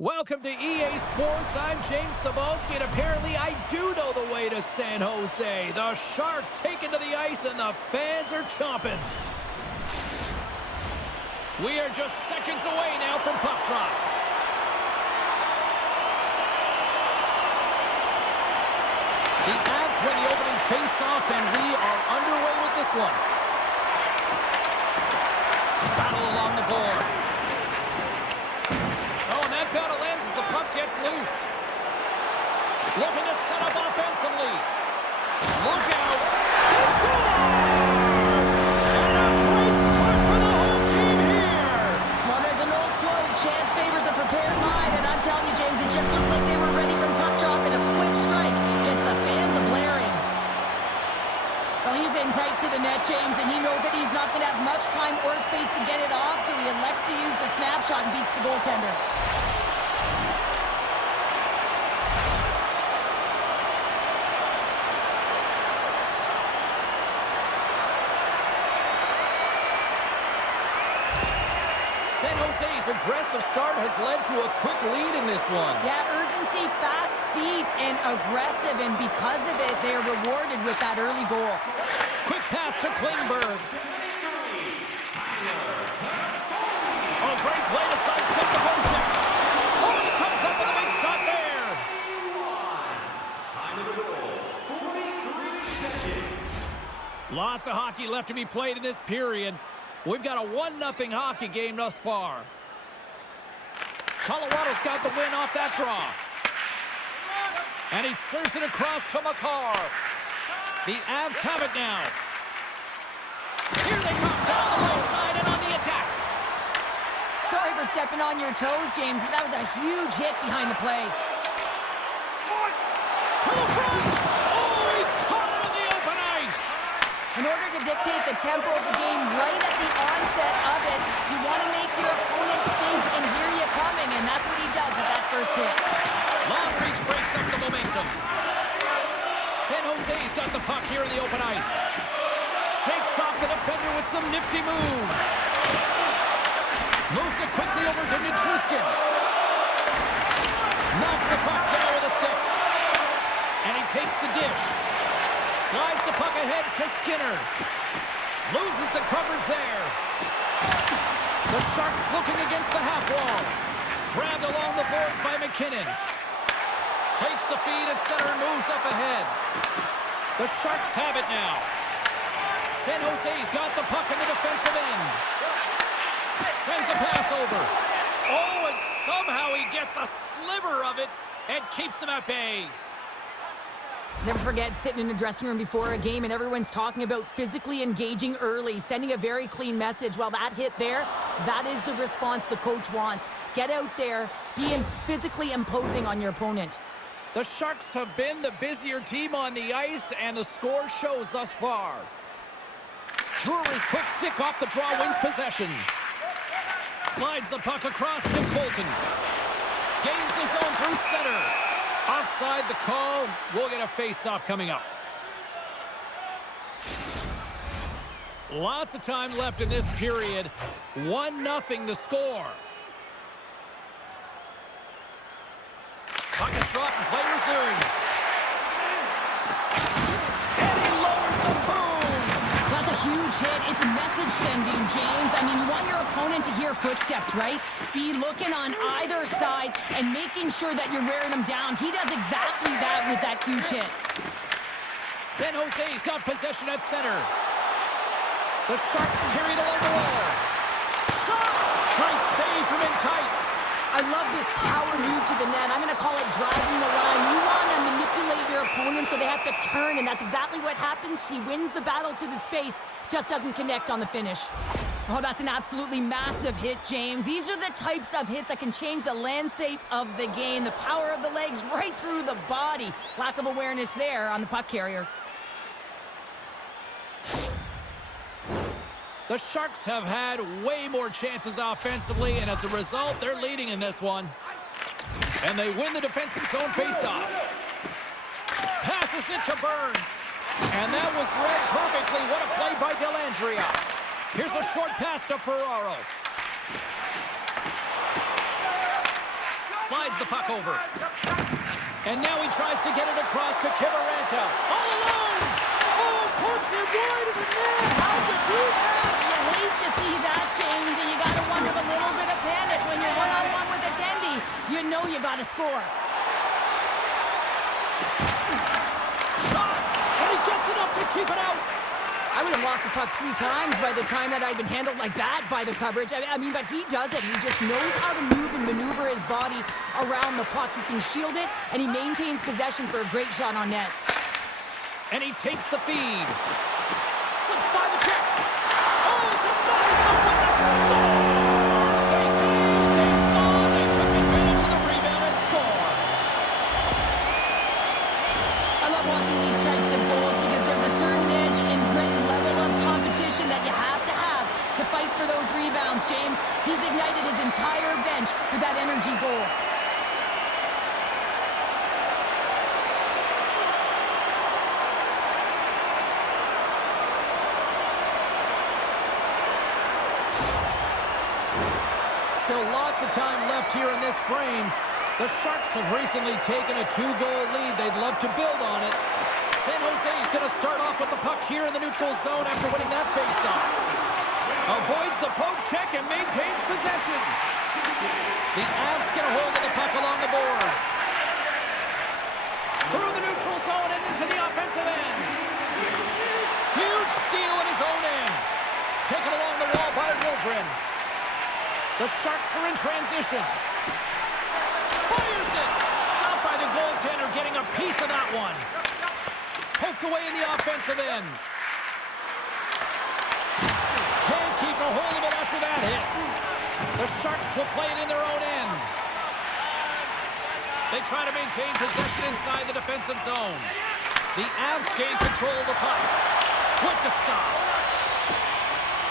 Welcome to EA Sports. I'm James Cebulski, and apparently I do know the way to San Jose. The Sharks taken to the ice, and the fans are chomping. We are just seconds away now from puck drop. The Avs win the opening face-off, and we are underway with this one. Battle along the boards. Oh, and that battle ends as the puck gets loose. Looking to set up offensively. Look out. He scores! And a great start for the home team here. Well, there's an old quote, chance favors the prepared mind, and I'm telling you, James, it just looked like they were ready from puck drop, and a quick strike gets the fans a-blaring. Well, he's in tight to the net, James, and he knows that he's not going to have much time or space to get it off, so he elects to use the snapshot and beats the goaltender. San Jose's aggressive start has led to a quick lead in this one. Yeah, urgency, fast feet, and aggressive, and because of it, they are rewarded with that early goal. Quick pass to Klingberg. Oh, great play to sidestep the home check. Oh, and he comes up with a big stop there. Time of the goal, 43 seconds. Lots of hockey left to be played in this period. We've got a 1-0 hockey game thus far. Colorado's got the win off that draw. And he serves it across to Makar. The Avs have it now. Here they come down the right side and on the attack. Sorry for stepping on your toes, James, but that was a huge hit behind the play. To the front. Oh, he caught him in the open ice. In order to dictate the tempo of the game right at the onset of it, you want to make your opponent think and hear you coming, and that's what he does with that first hit. Long reach breaks up the momentum. San Jose's got the puck here in the open ice. Shakes off the defender with some nifty moves. Moves it quickly over to Nichushkin. Knocks the puck down with a stick. And he takes the dish. Slides the puck ahead to Skinner. Loses the coverage there. The Sharks looking against the half wall. Grabbed along the boards by McKinnon. Takes the feed at center and moves up ahead. The Sharks have it now. San Jose's got the puck in the defensive end. Sends a pass over. Oh, and somehow he gets a sliver of it and keeps them at bay. Never forget sitting in a dressing room before a game and everyone's talking about physically engaging early, sending a very clean message. Well, that hit there, that is the response the coach wants. Get out there, being physically imposing on your opponent. The Sharks have been the busier team on the ice, and the score shows thus far. Drury's quick stick off the draw wins possession. Slides the puck across to Colton. Gains the zone through center. Offside the call. We'll get a face-off coming up. Lots of time left in this period. 1-0 the score. Puck is dropped and play resumes. And he lowers the boom. That's a huge hit. It's message sending, James. I mean, you want your opponent to hear footsteps, right? Be looking on either side and making sure that you're wearing them down. He does exactly that with that huge hit. San Jose's got possession at center. The Sharks carried along the wall. Shot! Great save from in tight. I love this power move to the net. I'm going to call it driving the line. You want to manipulate your opponent so they have to turn, and that's exactly what happens. He wins the battle to the space, just doesn't connect on the finish. Oh, that's an absolutely massive hit, James. These are the types of hits that can change the landscape of the game. The power of the legs right through the body. Lack of awareness there on the puck carrier. The Sharks have had way more chances offensively, and as a result, they're leading in this one. And they win the defensive zone faceoff. Passes it to Burns. And that was read perfectly. What a play by Dellandrea. Here's a short pass to Ferraro. Slides the puck over. And now he tries to get it across to Kivaranta. All alone! Oh, puts it wide of the net! How'd you do that? You hate to see that, James, and you got to wonder a little bit of panic when you're one-on-one with a Tendy. You know you got to score. Shot! And he gets enough to keep it out! I would have lost the puck 3 times by the time that I'd been handled like that by the coverage. I mean, but he does it. He just knows how to move and maneuver his body around the puck. He can shield it, and he maintains possession for a great shot on net. And he takes the feed. Slips by the check. Oh, to Madison with the scores! They came, they saw, they took advantage of the rebound and score. I love watching these types of goals because there's a certain edge and grit and level of competition that you have to fight for those rebounds, James. He's ignited his entire bench with that energy goal. Still lots of time left here in this frame. The Sharks have recently taken a 2-goal lead. They'd love to build on it. San Jose's going to start off with the puck here in the neutral zone after winning that faceoff. Avoids the poke check and maintains possession. The Avs get a hold of the puck along the boards. Through the neutral zone and into the offensive end. Huge steal at his own end. Taken along the wall by Wilgren. The Sharks are in transition. Fires it! Stopped by the goaltender, getting a piece of that one. Poked away in the offensive end. Can't keep a hold of it after that hit. The Sharks will play it in their own end. They try to maintain possession inside the defensive zone. The Avs gain control of the puck. With the stop.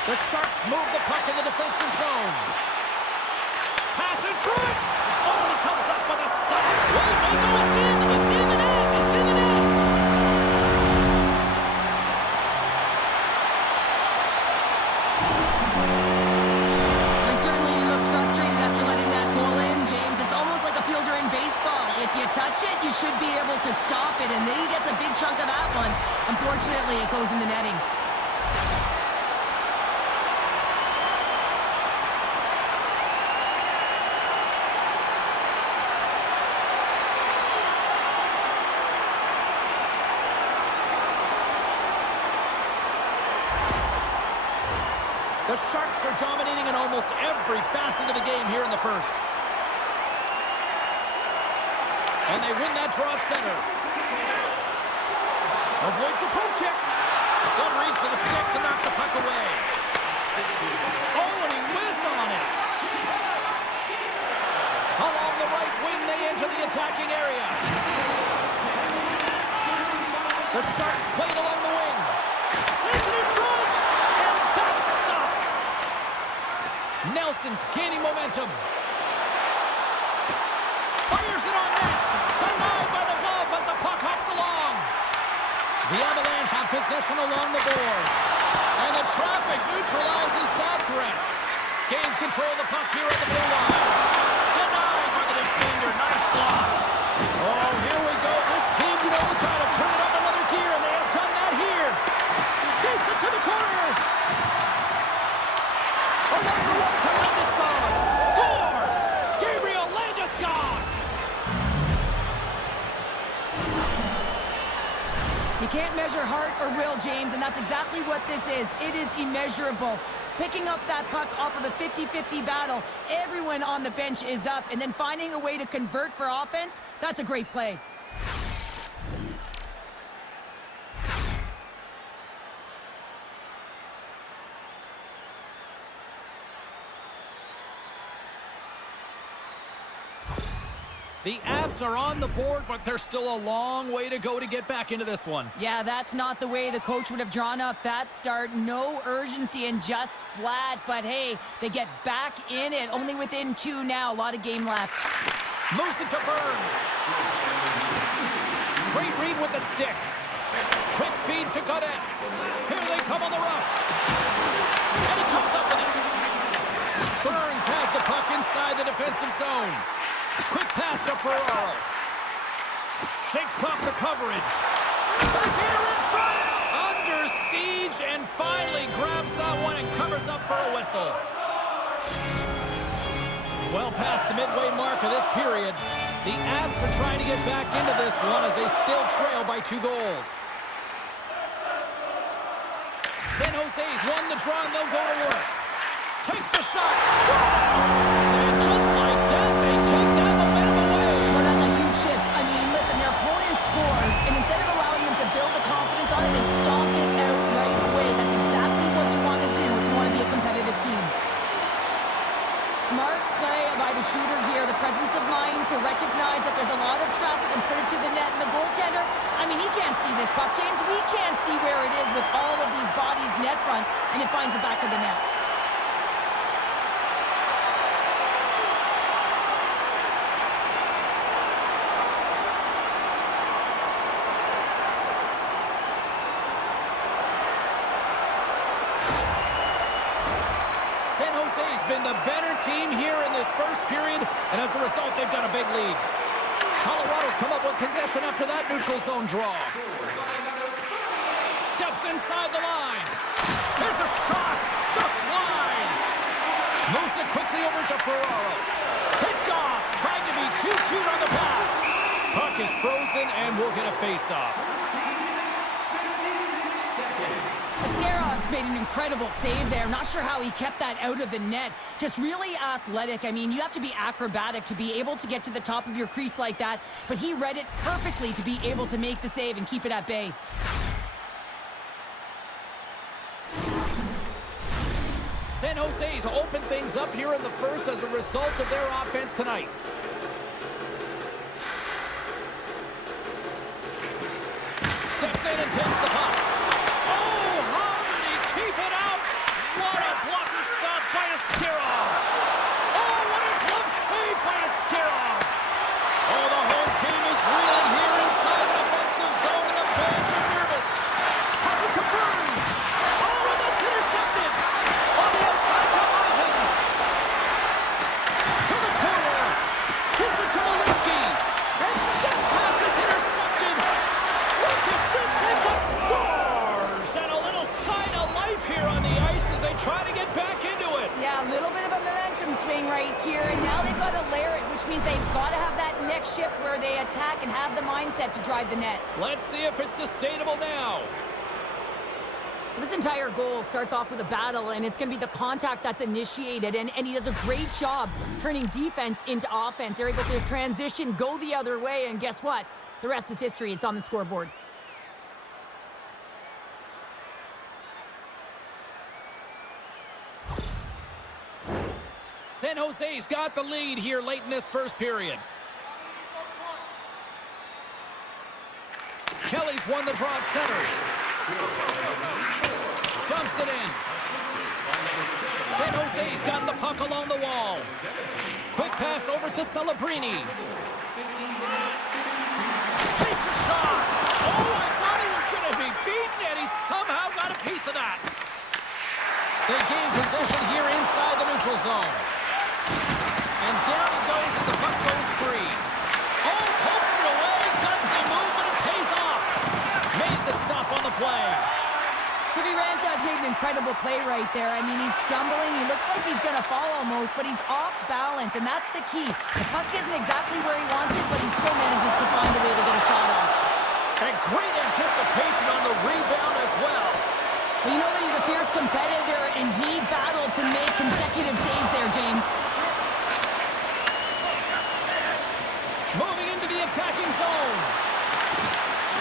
The Sharks move the puck in the defensive zone. Pass in front! Oh, he comes up with a stop. Wait, no, it's in! It's in the net! It's in the net! And certainly he looks frustrated after letting that goal in, James. It's almost like a fielder in baseball. If you touch it, you should be able to stop it, and then he gets a big chunk of that one. Unfortunately, it goes in the netting. The Sharks are dominating in almost every facet of the game here in the first. And they win that draw at center. Avoids the poke check. Good reach for the stick to knock the puck away. Oh, and he whiffs on it. Along the right wing, they enter the attacking area. The Sharks played along the wing. Saves it in front. And that's stopped. Nelson's gaining momentum. Fires it on net. Denied by the glove as the puck hops along. The Avalanche have possession along the boards. And the traffic neutralizes that threat. Gains control of the puck here at the blue line. Denied by the defender. Nice block. Oh, here we go. This team knows how to turn it up another gear, and they have done that here. Skates it to the corner. Along the wall to Landeskog. Scores! Gabriel Landeskog! You can't measure heart or will, James, and that's exactly what this is. It is immeasurable. Picking up that puck off of a 50-50 battle, everyone on the bench is up, and then finding a way to convert for offense, that's a great play. The Avs are on the board, but there's still a long way to go to get back into this one. Yeah, that's not the way the coach would have drawn up that start. No urgency and just flat, but hey, they get back in it. Only within 2 now. A lot of game left. Moves it to Burns. Great read with the stick. Quick feed to Godet. Here they come on the rush. And he comes up with it. Burns has the puck inside the defensive zone. Quick pass to Ferraro. Shakes off the coverage. Backhander in front. Under siege and finally grabs that one and covers up for a whistle. Well past the midway mark of this period. The Avs are trying to get back into this one as they still trail by 2 goals. San Jose's won the draw and they'll go to work. Takes a shot. Scores! And just like that, they take that momentum away. Well, that's a huge shift. I mean, listen, their opponent scores, and instead of allowing them to build the confidence on it, they stomp it out right away. That's exactly what you want to do if you want to be a competitive team. Smart play by the shooter here. The presence of mind to recognize that there's a lot of traffic and put it to the net. And the goaltender, I mean, he can't see this puck, James. We can't see where it is with all of these bodies net front, and it finds the back of the net. San Jose's been the better team here in this first period, and as a result, they've got a big lead. Colorado's come up with possession after that neutral zone draw. Steps inside the line. Here's a shot. Just wide. Moves it quickly over to Ferraro. Picked off. Trying to be too cute on the pass. Puck is frozen, and we're going to face off. Made an incredible save there. Not sure how he kept that out of the net. Just really athletic. I mean, you have to be acrobatic to be able to get to the top of your crease like that, but he read it perfectly to be able to make the save and keep it at bay. San Jose's opened things up here in the first as a result of their offense tonight. Steps in and takes the puck. Keep it out! What a blocker stop by Askarov! Oh, what a glove save by Askarov! Oh, the home team is reeling here inside the defensive zone, and the fans are nervous. Passes to Burns. Oh, and that's intercepted! On the outside to Ivan. To the corner. Gives it to Malinsky. And that pass is intercepted. Look at this. They've got stars! And a little sign of life here on the ice as they try to get back into it. Yeah, a little bit of a momentum swing right here, and now they've got to layer it, which means they've got to have that next shift where they attack and have the mindset to drive the net. Let's see if it's sustainable now. This entire goal starts off with a battle, and it's going to be the contact that's initiated, and he does a great job turning defense into offense. They're able to transition, go the other way, and guess what? The rest is history. It's on the scoreboard. San Jose's got the lead here late in this first period. Kelly's won the draw at center. Dumps it in. San Jose's got the puck along the wall. Quick pass over to Celebrini. Takes a shot. Oh, I thought he was going to be beaten, and he somehow got a piece of that. They gain possession here inside the neutral zone. And down he goes as the puck goes free. Oh, pokes it away. Gutsy move, but it pays off. Made the stop on the play. Kiviranta has made an incredible play right there. I mean, he's stumbling. He looks like he's going to fall almost, but he's off balance, and that's the key. The puck isn't exactly where he wants it, but he still manages to find a way to get a shot off. And great anticipation on the rebound as well. Well, you know that he's a fierce competitor, and he battled to make consecutive saves there, James. Moving into the attacking zone.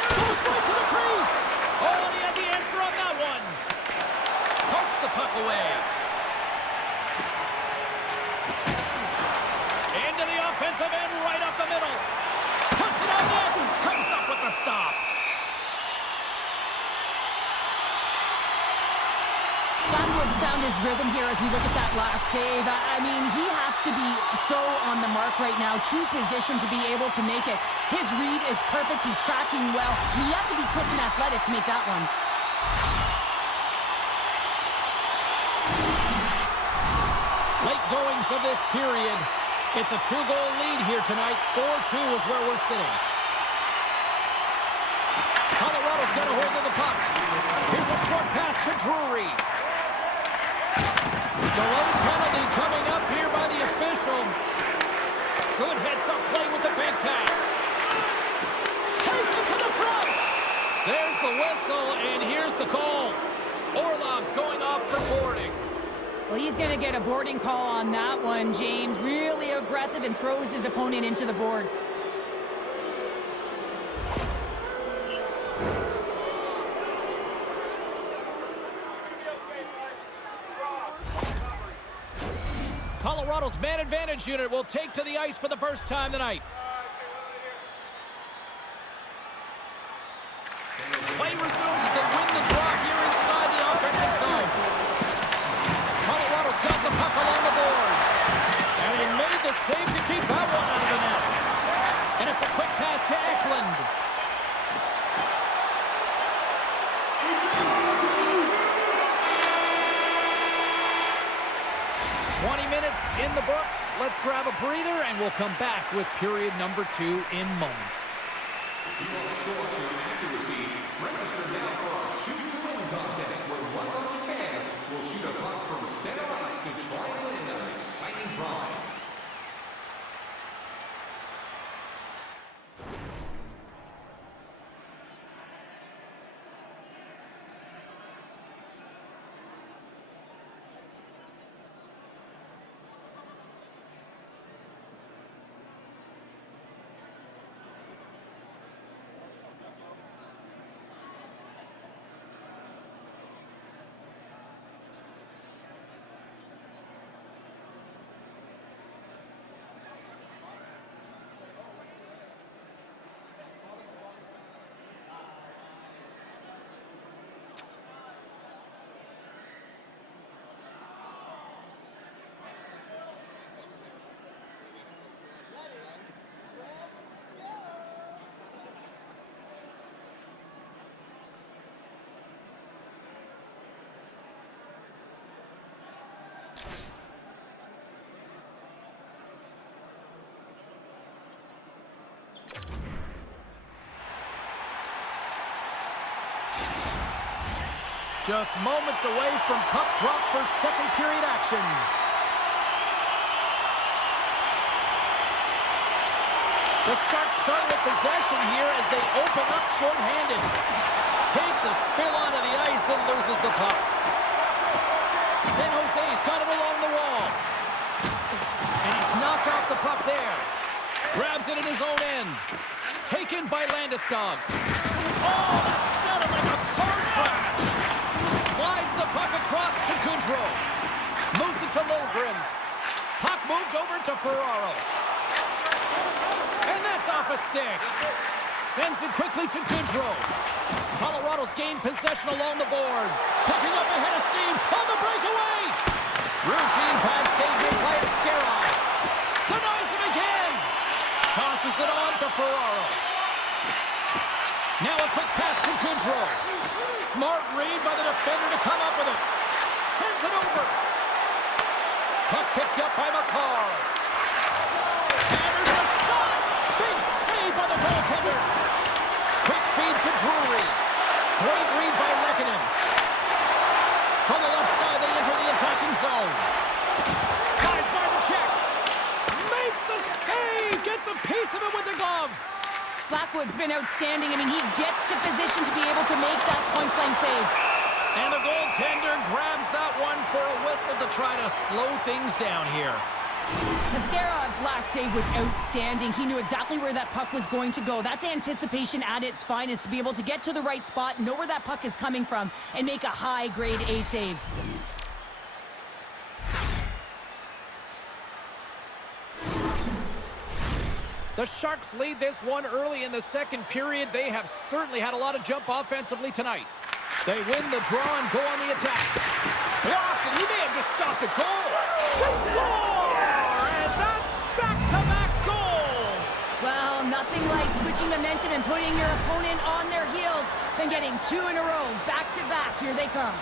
Goes right to the crease. Oh, and he had the answer on that one. Pokes the puck away. Into the offensive end, right up the middle. Puts it on net. Comes up with the stop. Sandwood's found his rhythm here as we look at that last save. I mean, he has to be so on the mark right now, true position to be able to make it. His read is perfect. He's tracking well. You have to be quick and athletic to make that one. Late goings of this period. It's a 2-goal lead here tonight. 4-2 is where we're sitting. Colorado's got a hold of the puck. Here's a short pass to Drury. Delayed penalty coming up here by the official. Good heads-up play with the bank pass. Takes it to the front. There's the whistle, and here's the call. Orlov's going off for boarding. Well, he's going to get a boarding call on that one, James. Really aggressive and throws his opponent into the boards. Colorado's man advantage unit will take to the ice for the first time tonight. Play resumes as they win the draw here inside the offensive zone. Colorado's got the puck along the boards. And he made the save to keep that one out of the net. And it's a quick pass to Eklund. Minutes in the books. Let's grab a breather, and we'll come back with period number 2 in moments. You want to show us your accuracy? Register now for our shoot-to-win contest, where one lucky fan will shoot a puck from center ice to try and win an exciting prize. Just moments away from puck drop for second period action. The Sharks start with possession here as they open up shorthanded. Takes a spill onto the ice and loses the puck. San Jose's got it along the wall. And he's knocked off the puck there. Grabs it in his own end. Taken by Landeskog. Oh, that sounded like a car crash. Slides the puck across to Goodrow. Moves it to Lilgren. Puck moved over to Ferraro. And that's off a stick. Sends it quickly to Goodrow. Colorado's gained possession along the boards. Picking up ahead of steam on the breakaway. Routine pass saved in by Askarov. Denies him again. Tosses it on to Ferraro. Now a quick pass to Goodrow. Smart read by the defender to come up with it. Sends it over. Puck picked up by McCarr. And there's a shot. Big save by the goaltender. Quick feed to Drury. Great read by Lehkonen. From the left side, they enter the attacking zone. Slides by the check. Makes a save. Gets a piece of it with the glove. Blackwood's been outstanding. I mean, he gets to position to be able to make that point-blank save. And the goaltender grabs that one for a whistle to try to slow things down here. Askarov's last save was outstanding. He knew exactly where that puck was going to go. That's anticipation at its finest, to be able to get to the right spot, know where that puck is coming from, and make a high-grade A save. The Sharks lead this one early in the second period. They have certainly had a lot of jump offensively tonight. They win the draw and go on the attack. Blocked, and he may have just stopped a goal. They score! And that's back-to-back goals! Well, nothing like switching momentum and putting your opponent on their heels than getting 2 in a row, back-to-back. Here they come.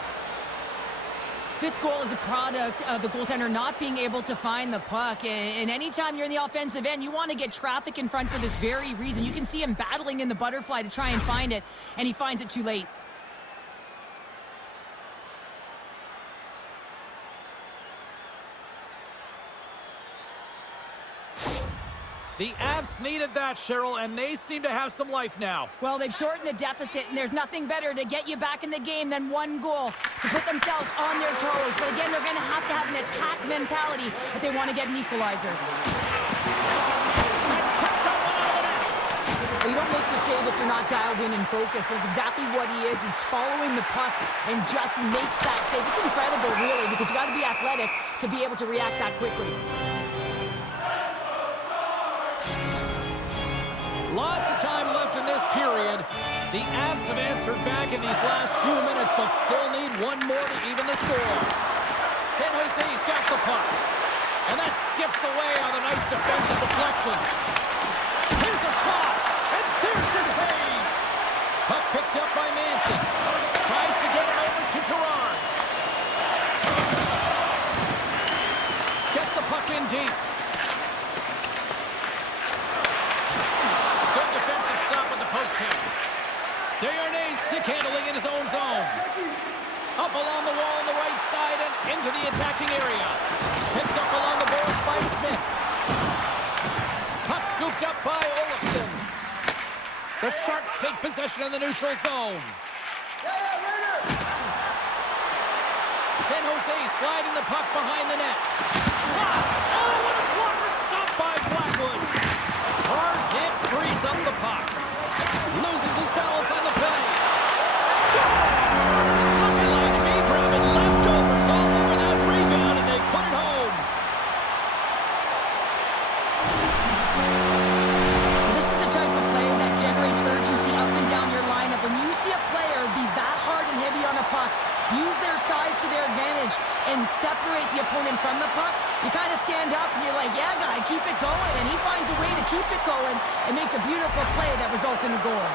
This goal is a product of the goaltender not being able to find the puck. And anytime you're in the offensive end, you want to get traffic in front for this very reason. You can see him battling in the butterfly to try and find it, and he finds it too late. The Avs needed that, Cheryl, and they seem to have some life now. Well, they've shortened the deficit, and there's nothing better to get you back in the game than one goal to put themselves on their toes. But again, they're going to have an attack mentality if they want to get an equalizer. Well, you don't make the save if you're not dialed in and focused. That's exactly what he is. He's following the puck and just makes that save. It's incredible, really, because you got to be athletic to be able to react that quickly. Lots of time left in this period. The Avs have answered back in these last few minutes, but still need one more to even the score. San Jose's got the puck. And that skips away on a nice defensive deflection. Here's a shot, and there's the save. Puck picked up by Manson. Tries to get it over to Gerard. Gets the puck in deep. Defensive stop with the poke check. Desharnais stick handling in his own zone. Up along the wall on the right side and into the attacking area. Picked up along the boards by Smith. Puck scooped up by Olofsson. The Sharks take possession in the neutral zone. San Jose sliding the puck behind the net. Shot! Oh, what a blocker stop by Blackwood. Hard hit frees up the puck. Loses his balance on the play. Scores! Looking like me grabbing leftovers all over that rebound, and they put it home. This is the type of play that generates urgency up and down your lineup. When you see a player be that hard and heavy on a puck, use their size to their advantage, and separate the opponent from the puck, you kind of stand up and you're like, yeah, guy, keep it going. And he finds a way to keep it going and makes a beautiful play that results in a goal.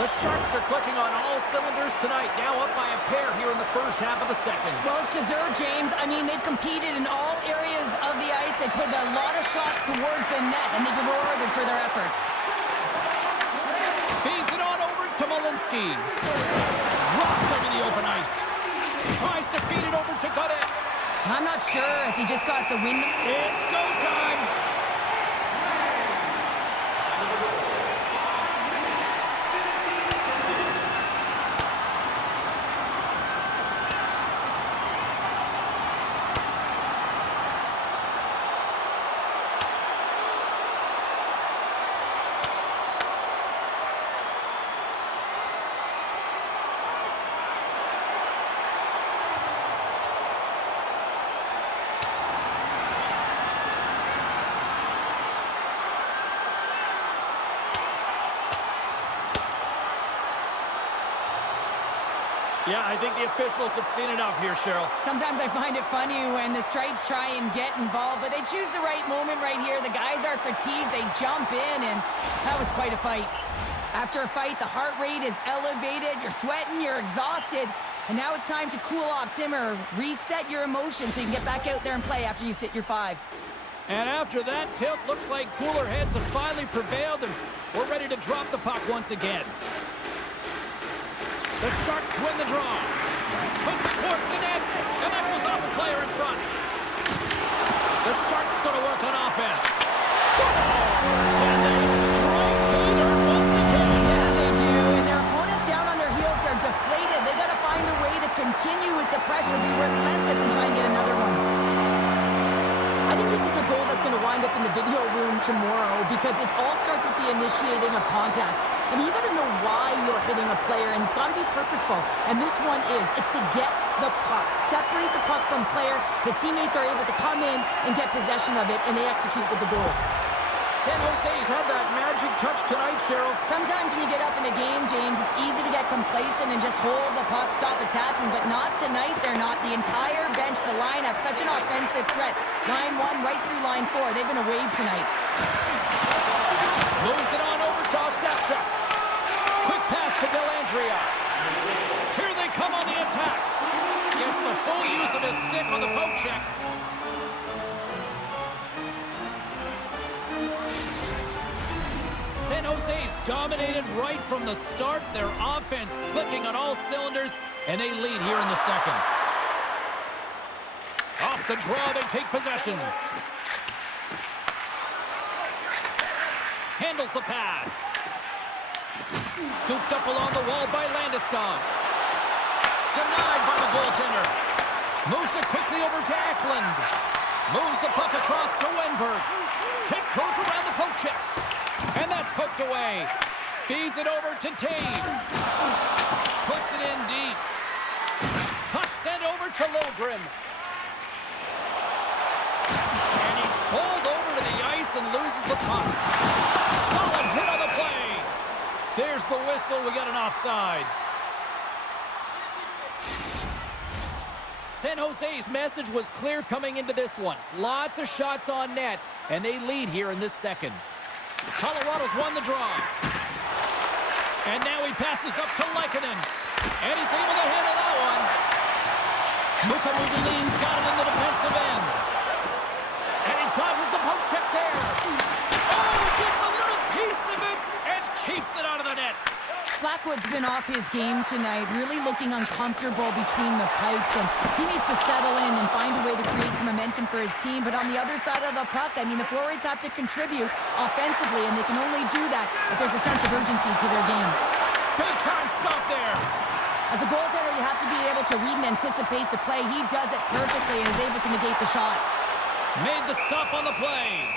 The Sharks are clicking on all cylinders tonight, now up by a pair here in the first half of the second. Well, it's deserved, James. I mean, they've competed in all areas of the ice. They put a lot of shots towards the net, and they've been rewarded for their efforts. Feeds it on over to Malinsky. Dropped him in the open ice. Tries to feed it over to Godet. I'm not sure if he just got the wind. It's go time. Yeah, I think the officials have seen enough here, Cheryl. Sometimes I find it funny when the Stripes try and get involved, but they choose the right moment right here. The guys are fatigued, they jump in, and that was quite a fight. After a fight, the heart rate is elevated, you're sweating, you're exhausted, and now it's time to cool off, simmer, reset your emotions so you can get back out there and play after you sit your 5. And after that tilt, looks like cooler heads have finally prevailed, and we're ready to drop the puck once again. The Sharks win the draw. Puts it towards the net, and that goes off a player in front. The Sharks going to work on offense. Scores! And they strike pay dirt once again. Yeah, they do. And their opponents down on their heels are deflated. They got to find a way to continue with the pressure, be relentless, and try and get another one. I think this is a goal that's going to wind up in the video room tomorrow because it all starts with the initiating of contact. I mean, you got to know why you're hitting a player, and it's got to be purposeful. And this one is. It's to get the puck, separate the puck from player. His teammates are able to come in and get possession of it, and they execute with the goal. San Jose's had that magic touch tonight, Cheryl. Sometimes when you get up in a game, James, it's easy to get complacent and just hold the puck, stop attacking, but not tonight. They're not. The entire bench, the lineup, such an offensive threat. Line 1 right through line 4. They've been a wave tonight. Moves it on over to Ostapchuk. Quick pass to Dellandrea. Here they come on the attack. Gets the full use of his stick on the poke check. San Jose's dominated right from the start. Their offense clicking on all cylinders, and they lead here in the second. Off the draw, they take possession. Handles the pass. Scooped up along the wall by Landeskog. Denied by the goaltender. Moves it quickly over to Eklund. Moves the puck across to Wenberg. Tiptoes around the poke check. And that's poked away. Feeds it over to Taves. Puts it in deep. Puck sent over to Logren. And he's bowled over to the ice and loses the puck. Solid hit on the play. There's the whistle. We got an offside. San Jose's message was clear coming into this one. Lots of shots on net, and they lead here in this second. Colorado's won the draw. And now he passes up to Lehkonen. And he's able to handle that one. Mukamudalin's got it in the defensive end. And he dodges the poke check there. Oh, gets a little piece of it and keeps it out of the net. Blackwood's been off his game tonight, really looking uncomfortable between the pipes, and he needs to settle in and find a way to create some momentum for his team. But on the other side of the puck, I mean, the forwards have to contribute offensively, and they can only do that if there's a sense of urgency to their game. Big time stop there. As a goaltender, you have to be able to read and anticipate the play. He does it perfectly and is able to negate the shot. Made the stop on the play.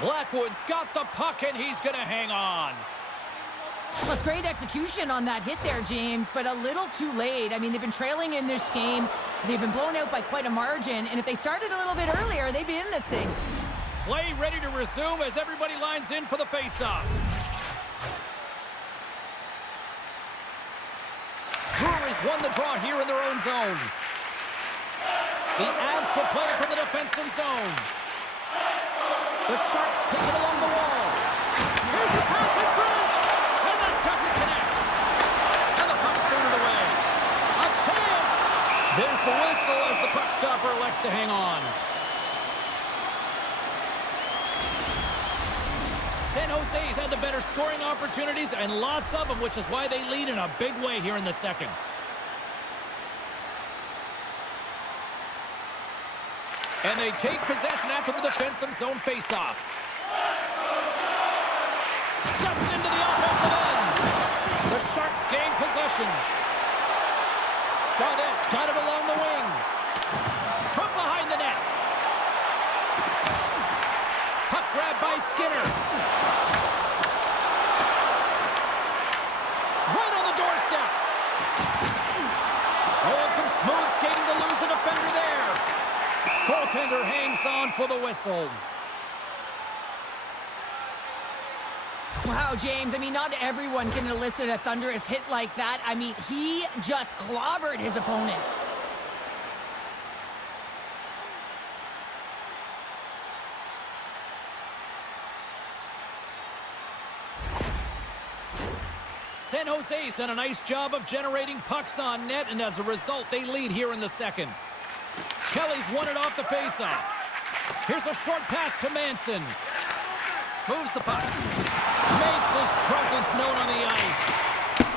Blackwood's got the puck, and he's going to hang on. Well, it's great execution on that hit there, James, but a little too late. I mean, they've been trailing in this game. They've been blown out by quite a margin, and if they started a little bit earlier, they'd be in this thing. Play ready to resume as everybody lines in for the faceoff. Breweries won the draw here in their own zone. The Avs will play it from the defensive zone. The Sharks take it along the wall. Here's a pass in front. And that doesn't connect. And the puck's booted away. A chance. There's the whistle as the puck stopper elects to hang on. San Jose's had the better scoring opportunities and lots of them, which is why they lead in a big way here in the second. And they take possession after the defensive zone faceoff. Steps into the offensive end. The Sharks gain possession. Gaudet's got it along the wing. From behind the net. Puck grab by Skinner. Right on the doorstep. Oh, and some smooth skating to lose the defender there. Goaltender hangs on for the whistle. Wow, James, I mean, not everyone can elicit a thunderous hit like that. I mean, he just clobbered his opponent. San Jose's done a nice job of generating pucks on net, and as a result, they lead here in the second. Kelly's won it off the faceoff. Here's a short pass to Manson. Moves the puck. Makes his presence known on the ice.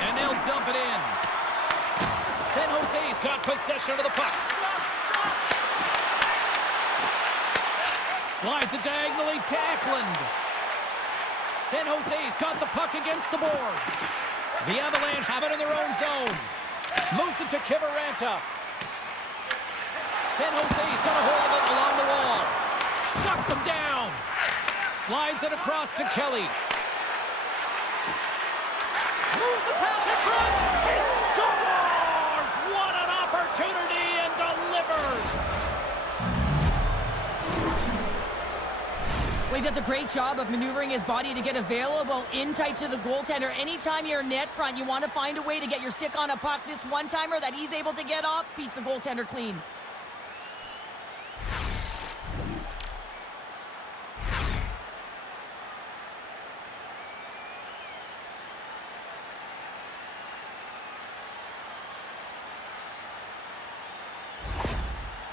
And they'll dump it in. San Jose's got possession of the puck. Slides it diagonally to Eklund. San Jose's got the puck against the boards. The Avalanche have it in their own zone. Moves it to Kiviranta. San Jose's got a hold of it along the wall. Shuts him down. Slides it across to Kelly. Moves the pass in front. He scores! What an opportunity and delivers! Well, he does a great job of maneuvering his body to get available in tight to the goaltender. Anytime you're net front, you want to find a way to get your stick on a puck. This one-timer that he's able to get off beats the goaltender clean.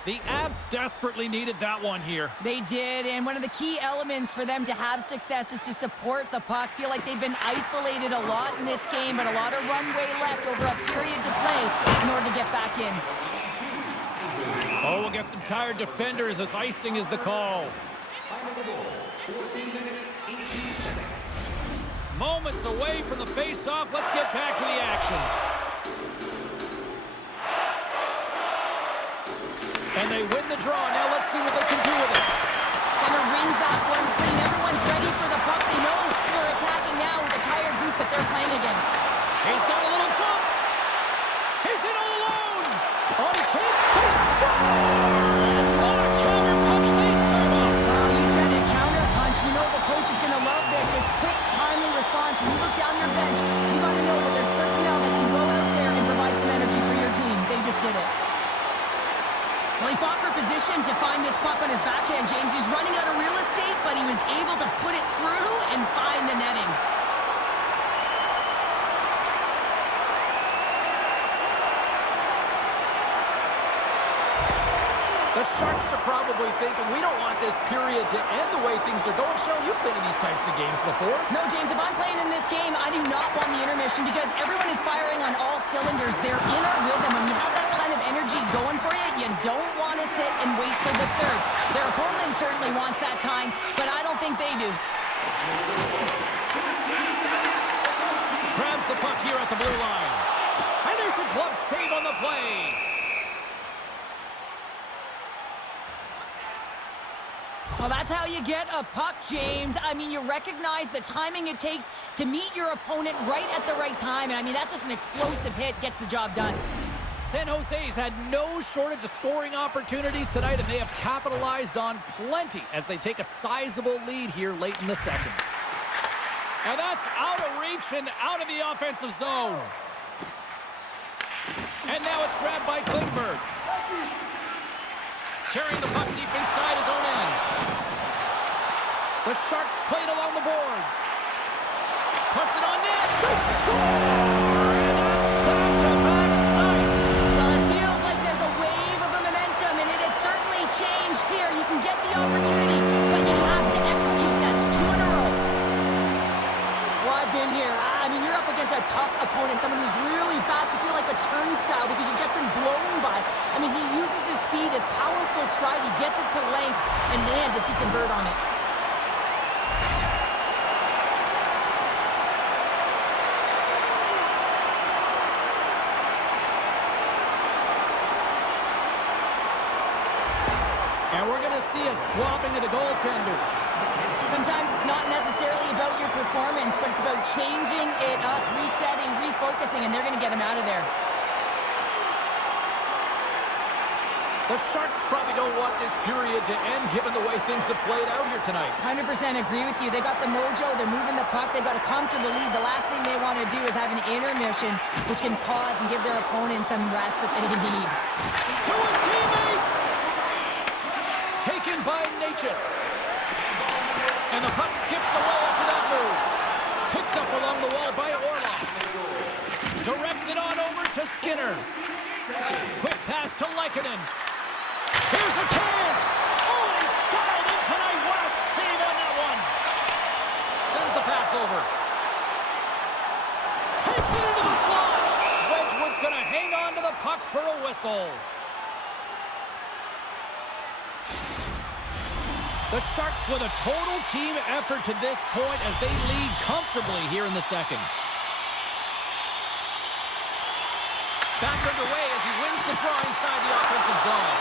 The Avs desperately needed that one here. They did, and one of the key elements for them to have success is to support the puck. Feel like they've been isolated a lot in this game, but a lot of runway left over a period to play in order to get back in. Oh, we'll get some tired defenders as icing is the call. Moments away from the face-off. Let's get back to the action. And they win the draw. Now let's see what they can do with it. Center wins that one clean. Everyone's ready for the puck. They know they're attacking now with the tired group that they're playing against. He's got a little jump. He's in all alone. On his hit. They score! And what a counter punch they serve up. Well, you said it, counter punch. You know the coach is going to love this. This quick, timely response. When you look down your bench, you got to know that there's personnel that can go out there and provide some energy for your team. They just did it. Well, he fought for position to find this puck on his backhand, James. He's running out of real estate, but he was able to put it through and find the netting. The Sharks are probably thinking, we don't want this period to end the way things are going. Shell, you've been in these types of games before. No, James, if I'm playing in this game, I do not want the intermission because everyone is firing on all cylinders. They're in a rhythm. When you have that kind of energy going for you, you don't want to sit and wait for the third. Their opponent certainly wants that time, but I don't think they do. Grabs the puck here at the blue line. And there's a glove save on the play. Well, that's how you get a puck, James. I mean, you recognize the timing it takes to meet your opponent right at the right time. And I mean, that's just an explosive hit, gets the job done. San Jose's had no shortage of scoring opportunities tonight, and they have capitalized on plenty as they take a sizable lead here late in the second. And that's out of reach and out of the offensive zone. And now it's grabbed by Klingberg. Carrying the puck deep inside his own end. The Sharks played along the boards. Puts it on net. They score! And that's back-to-back snipes. Well, it feels like there's a wave of momentum, and it has certainly changed here. You can get the opportunity, but you have to execute. That's 2 in a row. Well, I've been here. I mean, you're up against a tough opponent, someone who's really fast. You feel like a turnstile because you've just been blown by. I mean, he uses his speed, his powerful stride. He gets it to length, and man, does he convert on it. And we're going to see a swapping of the goaltenders. Sometimes it's not necessarily about your performance, but it's about changing it up, resetting, refocusing, and they're going to get him out of there. The Sharks probably don't want this period to end given the way things have played out here tonight. 100% agree with you. They got the mojo. They're moving the puck. They've got a comfortable lead. The last thing they want to do is have an intermission, which can pause and give their opponent some rest that they need. To his teammate! Taken by Natchez. And the puck skips away after that move. Picked up along the wall by Orlov. Directs it on over to Skinner. Quick pass to Lehkonen. Here's a chance! Oh, and he's dialed in tonight. What a save on that one! Sends the pass over. Takes it into the slot. Wedgwood's going to hang on to the puck for a whistle. The Sharks with a total team effort to this point as they lead comfortably here in the second. Back underway as he wins the draw inside the offensive zone.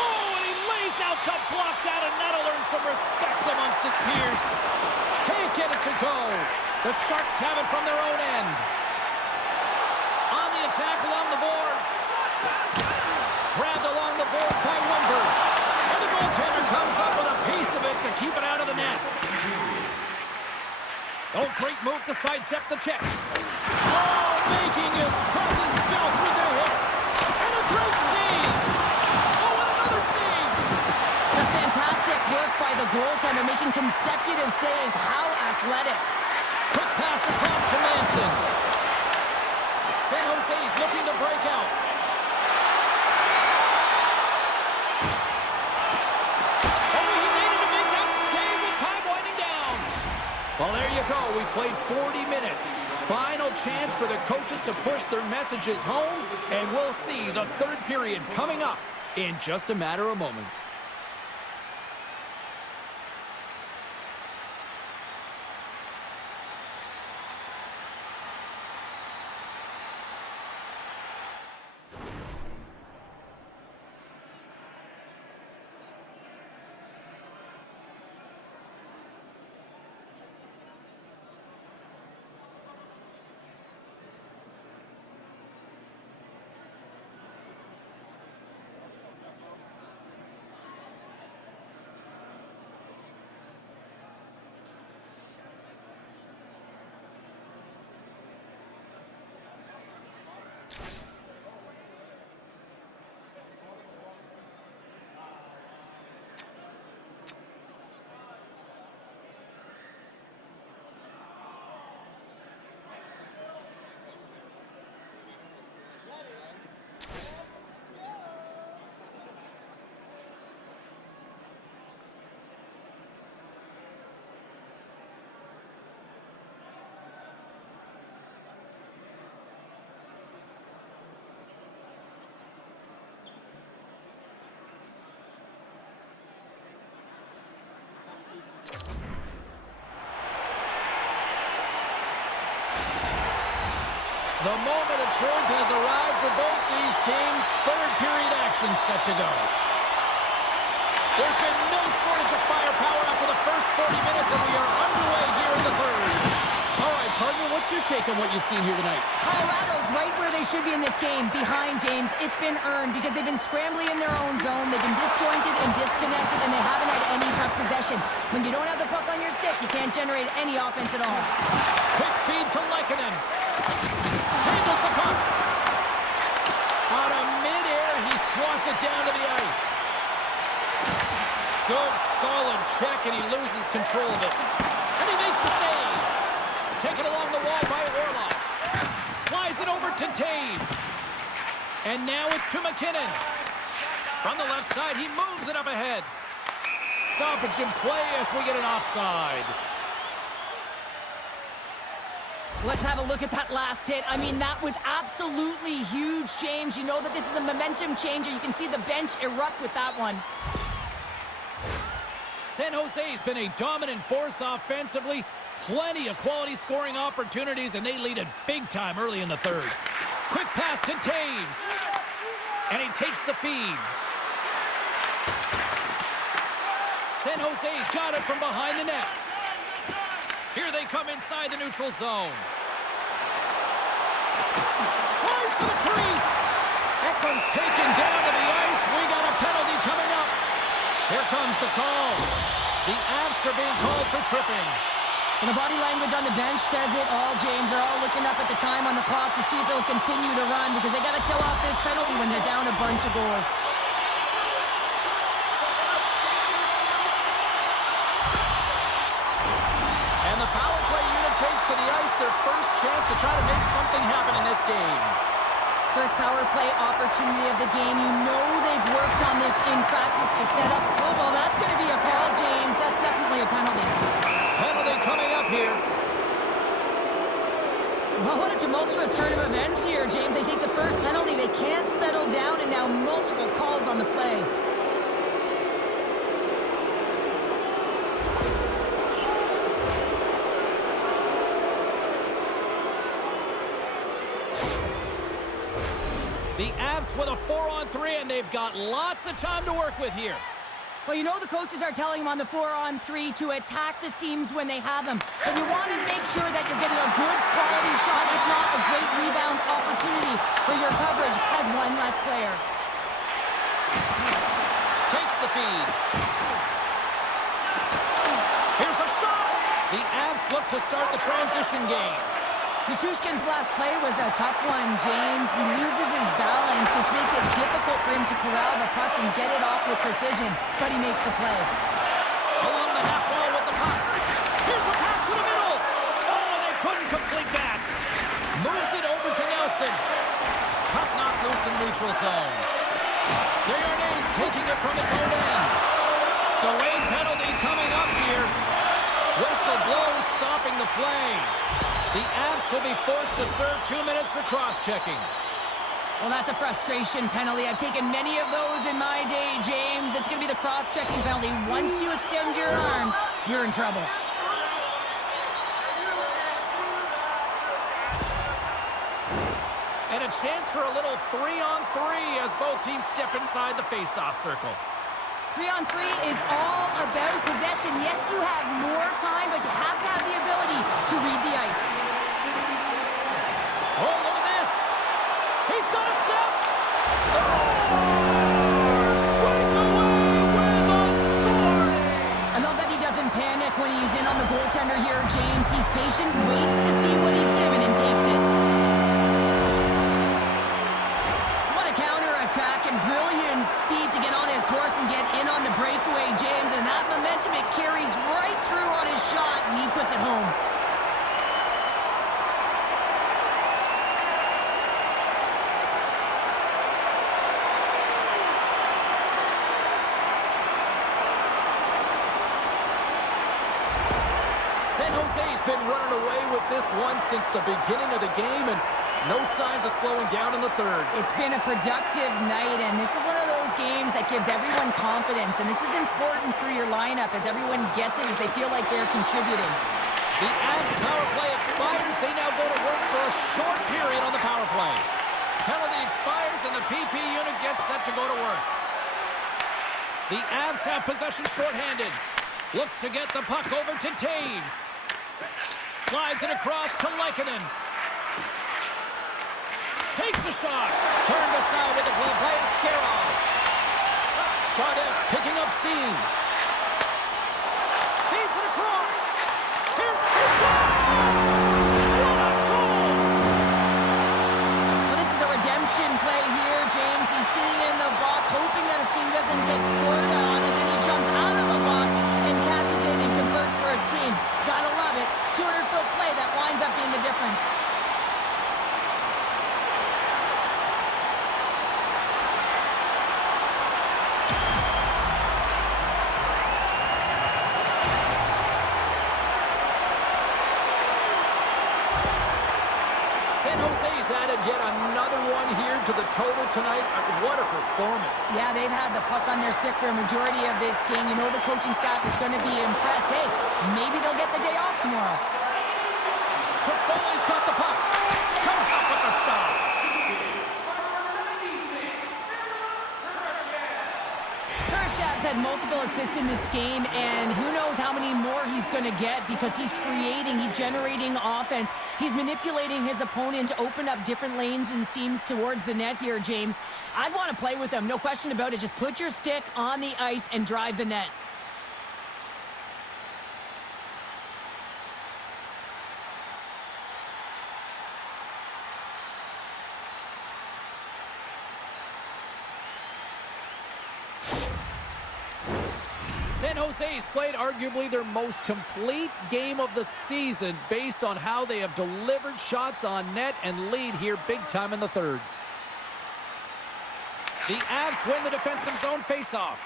Oh, and he lays out to block that, and that'll earn some respect amongst his peers. Can't get it to go. The Sharks have it from their own end. On the attack along the boards. Grabbed along the boards by Wimber. And the goaltender comes up with a piece of it to keep it out of the net. Oh, great move to sidestep the check. Oh, making his presence felt with the hit. And a great save. Oh, and another save. Just fantastic work by the goaltender, making consecutive saves. How athletic. Quick pass across to Manson. San Jose's looking to break out. Oh, he needed to make that save with time winding down. Well, there you go. We played 40 minutes. Final chance for the coaches to push their messages home, and we'll see the third period coming up in just a matter of moments. The moment of truth has arrived for both these teams. Third period action set to go. There's been no shortage of firepower after the first 40 minutes, and we are underway here in the third. All right, partner, what's your take on what you've seen here tonight? Colorado's right where they should be in this game, behind James. It's been earned because they've been scrambling in their own zone. They've been disjointed and disconnected, and they haven't had any puck possession. When you don't have the puck on your stick, you can't generate any offense at all. Quick feed to Lehkonen. Handles the puck. Out of midair, he swats it down to the ice. Good, solid check, and he loses control of it. And he makes the save. Taken along the wall by Orlov. Slides it over to Taves. And now it's to McKinnon. From the left side, he moves it up ahead. Stoppage in play as we get an offside. Let's have a look at that last hit. I mean, that was absolutely huge, James. You know that this is a momentum changer. You can see the bench erupt with that one. San Jose's been a dominant force offensively. Plenty of quality scoring opportunities, and they lead it big time early in the third. Quick pass to Taves. And he takes the feed. San Jose's got it from behind the net. Here they come inside the neutral zone. Tries to the crease. That one's taken down to the ice. We got a penalty coming up. Here comes the call. The Avs are being called for tripping. And the body language on the bench says it all, James. They're all looking up at the time on the clock to see if they'll continue to run because they got to kill off this penalty when they're down a bunch of goals. And the power play unit takes to the ice their first chance to try to make something happen in this game. First power play opportunity of the game. You know they've worked on this in practice, the setup. Oh, well, that's going to be a call, James. That's definitely a penalty. Penalty coming up here. Well, what a tumultuous turn of events here, James. They take the first penalty. They can't settle down, and now multiple calls on the play. The Avs with a 4-on-3, and they've got lots of time to work with here. Well, you know the coaches are telling them on the 4-on-3 to attack the seams when they have them. But you want to make sure that you're getting a good quality shot, if not a great rebound opportunity where your coverage has one less player. Takes the feed. Here's a shot. The Avs look to start the transition game. Nichushkin's last play was a tough one, James. He loses his balance, which makes it difficult for him to corral the puck and get it off with precision, but he makes the play. Along the half wall with the puck. Here's a pass to the middle. Oh, and they couldn't complete that. Moves it over to Nelson. Puck knocked loose in neutral zone. Desharnais taking it from his own end. Delayed penalty coming up here. Whistle blows, stopping the play. The Avs will be forced to serve 2 minutes for cross-checking. Well, that's a frustration penalty. I've taken many of those in my day, James. It's going to be the cross-checking penalty. Once you extend your arms, you're in trouble. And a chance for a little 3-on-3 as both teams step inside the face-off circle. 3-on-3 is all about possession. Yes, you have more time, but you have to have the ability to read the ice. Oh, look at this. He's got a step. Scores! Breakaway with authority. I love that he doesn't panic when he's in on the goaltender here, James. He's patient, waits to see what he's given, and takes it. What a counter-attack and brilliant speed to get on his horse and get in on the breakaway, James. And that momentum, it carries right through on his shot, and he puts it home. San Jose's been running away with this one since the beginning of the game, and no signs of slowing down in the third. It's been a productive night, and this is one of those games that gives everyone confidence, and this is important for your lineup as everyone gets it, as they feel like they're contributing. The Avs power play expires. They now go to work for a short period on the power play. Penalty expires, and the PP unit gets set to go to work. The Avs have possession shorthanded. Looks to get the puck over to Taves. Slides it across to Lehkonen. Takes the shot. Turned aside with the glove by Askarov. Gaudet's picking up steam. Feeds it across. Here, he scores! What a goal! Well, this is a redemption play here, James. He's sitting in the box, hoping that his team doesn't get scored on, and then he jumps out of the box and cashes in and converts for his team. Gotta love it. 200-foot play that winds up being the difference. San Jose's added yet another one here to the total tonight. What a performance. Yeah, they've had the puck on their stick for a majority of this game. You know the coaching staff is going to be impressed. Hey, maybe they'll get the day off tomorrow. Toffoli's got the puck. Comes up with the stop. Kershav's had multiple assists in this game, and who knows how many more he's going to get because he's creating, he's generating offense. He's manipulating his opponent to open up different lanes and seams towards the net here, James. I'd want to play with him, no question about it. Just put your stick on the ice and drive the net. San Jose's played arguably their most complete game of the season based on how they have delivered shots on net and lead here big time in the third. The Avs win the defensive zone faceoff.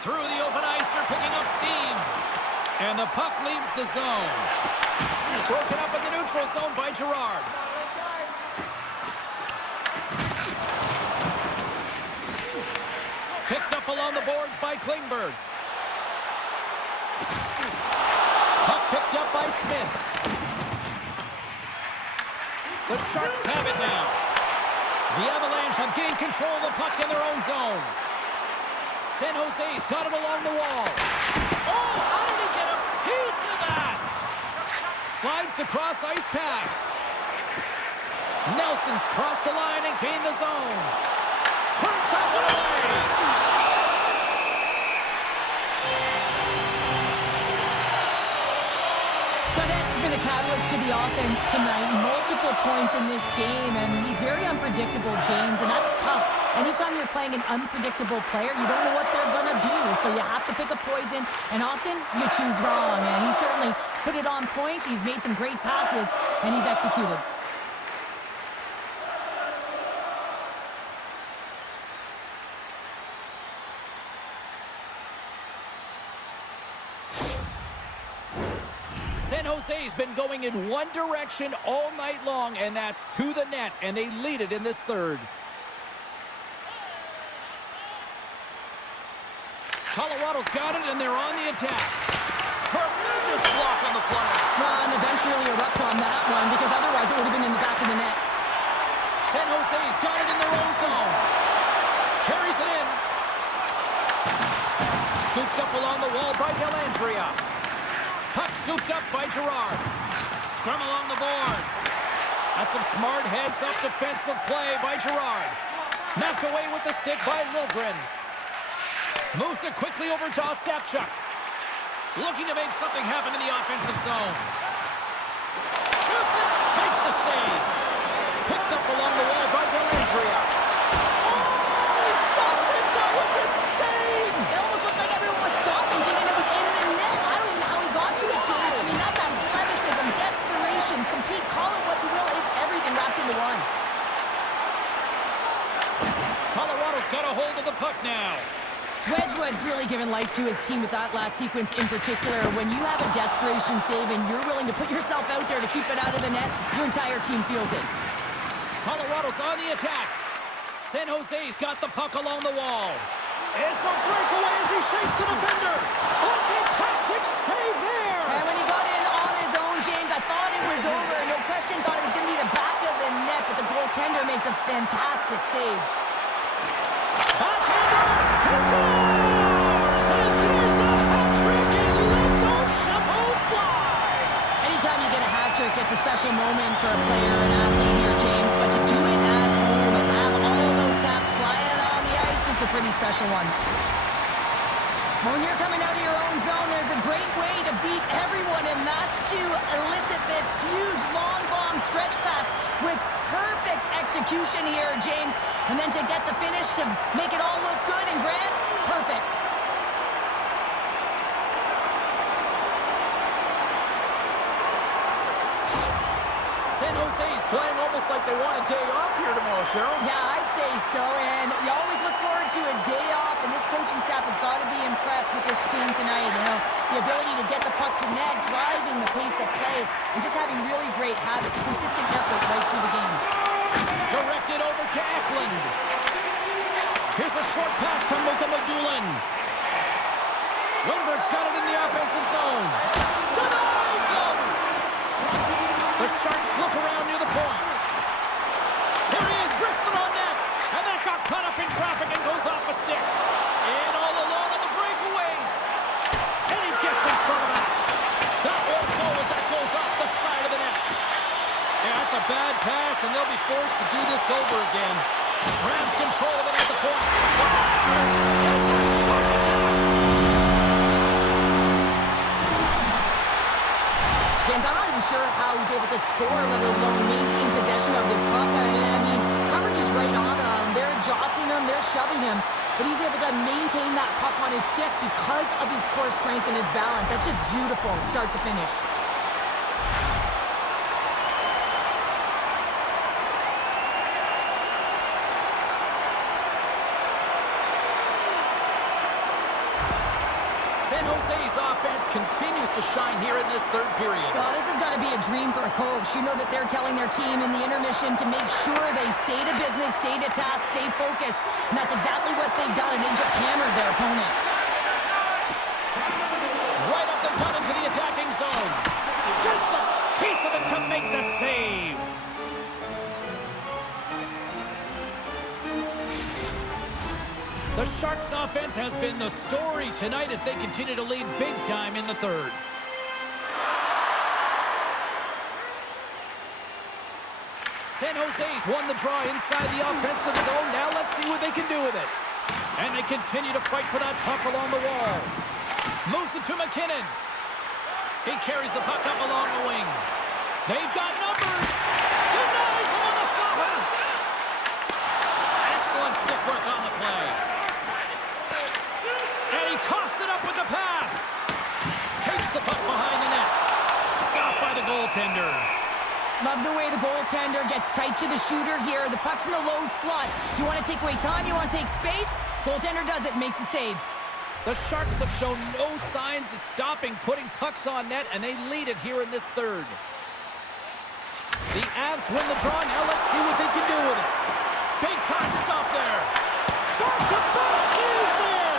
Through the open ice, they're picking up steam. And the puck leaves the zone. Broken up in the neutral zone by Girard. Picked up along the boards by Klingberg. Puck picked up by Smith. The Sharks have it now. The Avalanche have gained control of the puck in their own zone. San Jose's got it along the wall. Oh, how did he get a piece of that? Slides the cross-ice pass. Nelson's crossed the line and gained the zone. Turns that one away. catalyst to the offense tonight. Multiple points in this game, and he's very unpredictable, James, and that's tough. Anytime you're playing an unpredictable player, you don't know what they're going to do, so you have to pick a poison, and often you choose wrong, and he certainly put it on point. He's made some great passes, and he's executed. San Jose's been going in one direction all night long, and that's to the net, and they lead it in this third. Colorado's got it, and they're on the attack. Tremendous block on the play. Well, and the bench really erupts on that one, because otherwise it would have been in the back of the net. San Jose's got it in their own zone. Carries it in. Scooped up along the wall by Dellandrea. Puck scooped up by Girard. Scrum along the boards. That's some smart heads-up defensive play by Girard. Knocked away with the stick by Liljegren. Moves it quickly over to Ostapchuk. Looking to make something happen in the offensive zone. Shoots it. Makes the save. Picked up along the wall by Dellandrea. Oh, he stopped it. That was insane. It almost looked like everyone was stopping, thinking it was in the net. I don't even know how he got to it, James. I mean, that's athleticism, desperation, compete, call it what you will. It's everything wrapped into one. Colorado's got a hold of the puck now. Wedgwood's really given life to his team with that last sequence in particular. When you have a desperation save and you're willing to put yourself out there to keep it out of the net, your entire team feels it. Colorado's on the attack. San Jose's got the puck along the wall. It's a breakaway as he shakes the defender. Oh, fantastic save there. And when he got in on his own, James, I thought it was over. No question, thought it was going to be the back of the net, but the goaltender makes a fantastic save. Backhander, he scores! And there's the hat trick, and let those chapeaux fly! Anytime you get a hat trick, it's a special moment for a player, an athlete here, James, but to do it at home and have all of those caps flying on the ice, it's a pretty special one. When you're coming out of your own zone, there's a great way to beat everyone, and that's to elicit this huge long bomb stretch pass with perfect execution here, James. And then to get the finish to make it all look good and grand, perfect. San Jose's playing almost like they want a day off here tomorrow, Cheryl. Yeah, I'd say so, and you always look forward to a day off, and this coaching staff has got to be impressed with this team tonight. You know, the ability to get the puck to net, driving the pace of play, and just having really great habits, consistent effort right through the game. Directed over to Eklund. Here's a short pass to Mukhamadullin. Lindbergh's got it in the offensive zone. Denies him! The Sharks look around near the point. Here he is, wristed on net. And that got caught up in traffic and goes off a stick. In all alone on the breakaway. And he gets in front of that. That won't go as that goes off the side of the net. Yeah, that's a bad pass, and they'll be forced to do this over again. Grabs control of it at the point. Scores! It's a shark attack! James, I'm not even sure how he's able to score, let alone maintain possession of this puck. I mean, coverage is right on him. They're jostling him, they're shoving him, but he's able to maintain that puck on his stick because of his core strength and his balance. That's just beautiful, start to finish. San Jose's offense continues to shine here in this third period. Well, this has got to be a dream for a coach. You know that they're telling their team in the intermission to make sure they stay to business, stay to task, stay focused. And that's exactly what they've done, and they just hammered their opponent. Right up the gut into the attacking zone. Gets a piece of it to make the save. The Sharks offense has been the story tonight as they continue to lead big time in the third. San Jose's won the draw inside the offensive zone. Now let's see what they can do with it. And they continue to fight for that puck along the wall. Moves it to McKinnon. He carries the puck up along the wing. They've got numbers. Denies him on the slot. Excellent stick work on the play. And he coughs it up with the pass. Takes the puck behind the net. Stopped by the goaltender. Love the way the goaltender gets tight to the shooter here. The puck's in the low slot. You want to take away time? You want to take space? Goaltender does it, makes the save. The Sharks have shown no signs of stopping putting pucks on net, and they lead it here in this third. The Avs win the draw. Now let's see what they can do with it. Big time stop there. Back-to-back saves there.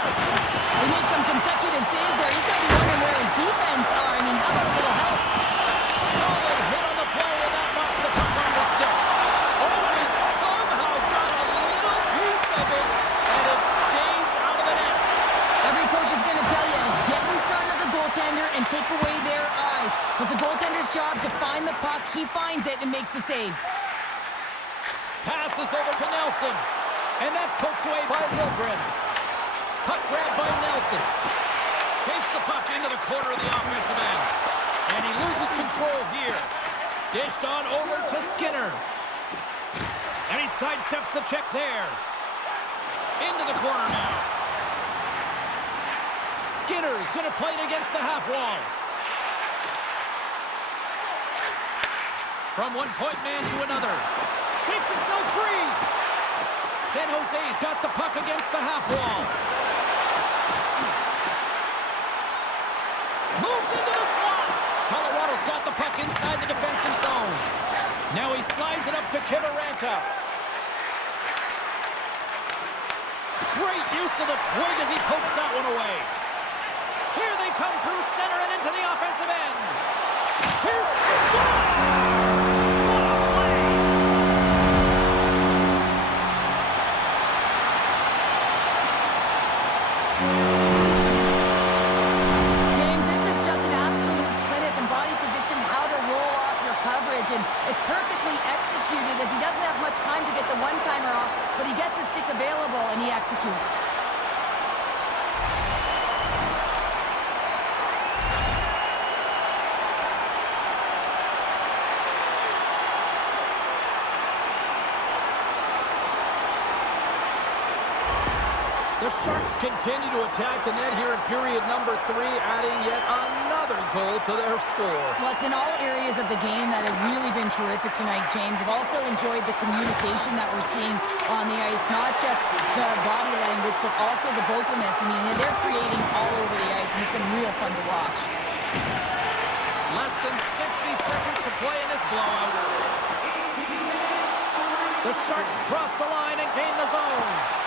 He makes some consecutive saves there. He's got to be wondering where his defense are. I mean, how about a little help? Solid hit on the play, and that knocks the puck off the stick. Oh, and he somehow got a little piece of it, and it stays out of the net. Every coach is going to tell you, get in front of the goaltender and take away their eyes. It's the goaltender's job to find the puck. He finds it and makes the save. Passes over to Nelson, and that's poked away by Liljegren. Puck grabbed by Nelson. Takes the puck into the corner of the offensive end. And he loses control here. Dished on over to Skinner. And he sidesteps the check there. Into the corner now. Skinner is going to play it against the half wall. From one point man to another. Shakes himself free. San Jose's got the puck against the half wall. Moves into the slot. Colorado's got the puck inside the defensive zone. Now he slides it up to Kiviranta. Great use of the twig as he pokes that one away. Here they come through center and into the offensive end. Here's the stop! And it's perfectly executed as he doesn't have much time to get the one-timer off, but he gets his stick available and he executes. The Sharks continue to attack the net here in period number 3, adding yet another goal to their score. Well, it's been all areas of the game that have really been terrific tonight, James. I've also enjoyed the communication that we're seeing on the ice, not just the body language, but also the vocalness. I mean, they're creating all over the ice, and it's been real fun to watch. Less than 60 seconds to play in this blowout. The Sharks cross the line and gain the zone.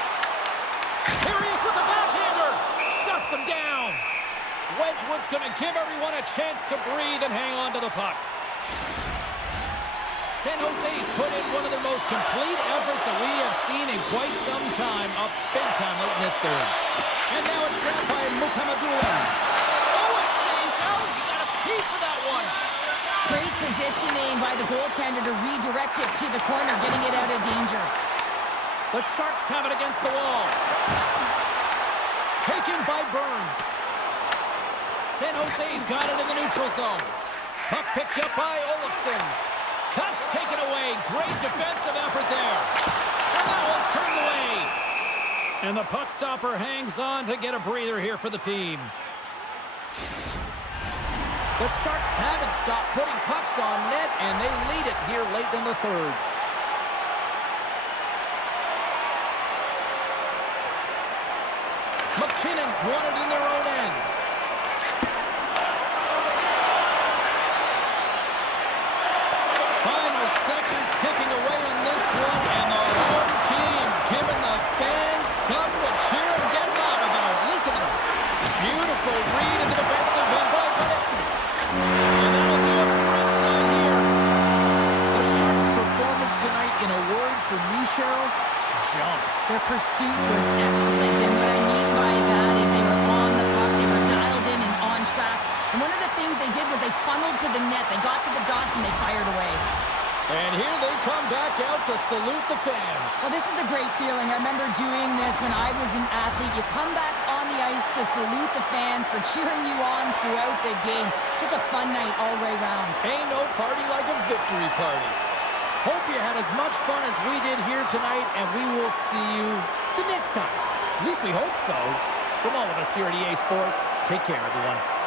Here he is with the backhander. Shuts him down. Wedgwood's going to give everyone a chance to breathe and hang on to the puck. San Jose's put in one of their most complete efforts that we have seen in quite some time, up big time late in this third. And now it's grabbed by Mukhamadullin. Oh, it stays out. He got a piece of that one. Great positioning by the goaltender to redirect it to the corner, getting it out of danger. The Sharks have it against the wall. Taken by Burns. San Jose's got it in the neutral zone. Puck picked up by Olofsson. That's taken away. Great defensive effort there. And that one's turned away. And the puck stopper hangs on to get a breather here for the team. The Sharks haven't stopped putting pucks on net, and they lead it here late in the third. McKinnon's won it in their own end. Final seconds ticking away in this one, and the home team giving the fans something to cheer and get loud about. Listen to them. Beautiful read in the defensive end by Glenn. And that'll do it from ringside here. The Sharks' performance tonight, in a word for me, Cheryl, jump. Their pursuit was excellent, and what I mean by that is they were on the puck, they were dialed in and on track, and one of the things they did was they funneled to the net, they got to the dots, and they fired away. And here they come back out to salute the fans. Well, this is a great feeling. I remember doing this when I was an athlete. You come back on the nice to salute the fans for cheering you on throughout the game. Just a fun night all the way around. Ain't no party like a victory party. Hope you had as much fun as we did here tonight, and we will see you the next time. At least we hope so. From all of us here at EA Sports, take care, everyone.